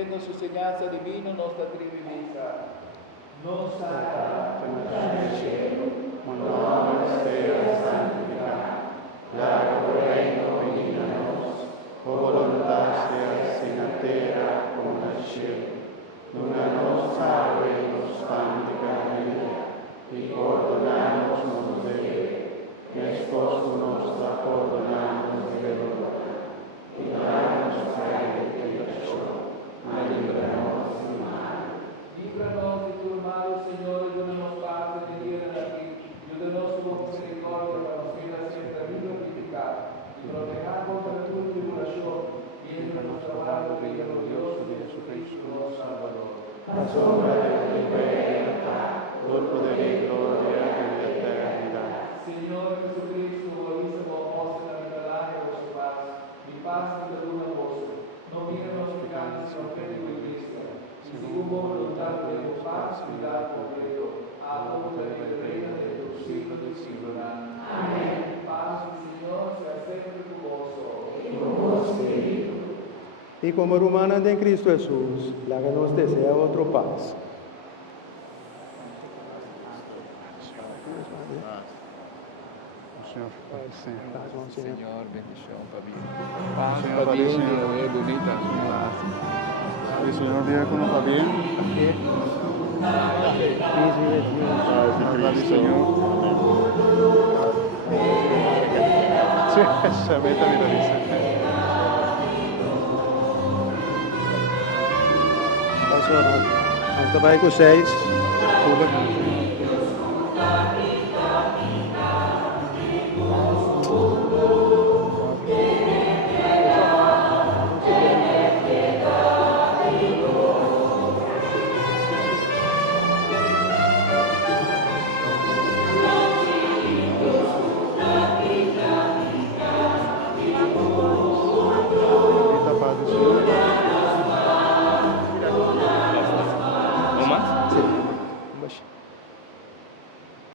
seguendo su segnanza divina nostra trivivita. Non sarà nel cielo, ma non stea santificato, lago reino venga a nos, o voluntas seas in la terra como en el cielo. Dona nos agua nos pan de cada día, y perdonamos nos debe, que esposo nostra perdonamos devedora, y danos caer de tentación, ma líbranos del mal. Líbranos de todo mal, Señor, y danos paz de venir a ti. Ayúdanos con misericordia para nos vida siempre viva y vivificada. Y protejamos contra tu tribulación, y en nuestro trabajo que glorioso de Jesucristo, nuestro Salvador. La sombra de tu libertad, por poder y gloria en la eternidad. Señor Jesucristo, buenísimo apóstol hospitalario de su paz, mi paz te doy a vos. No míranos pecados, sino fe y Cristo. Y según voluntad de tu paz, cuidado completo, a todo el reino de tus siglos y siglos. Amén. Paz del Señor sea siempre tu gozo. Y con vos, Espíritu. Y como hermanas de Cristo Jesús, la que nos desea otro paz. Señor, bendición, familia. Paz, paciencia, bonita, paz. El Señor vive con los bien. Paz de Señor. Sí, esa meta me lo dice. Pastor, hasta para 6.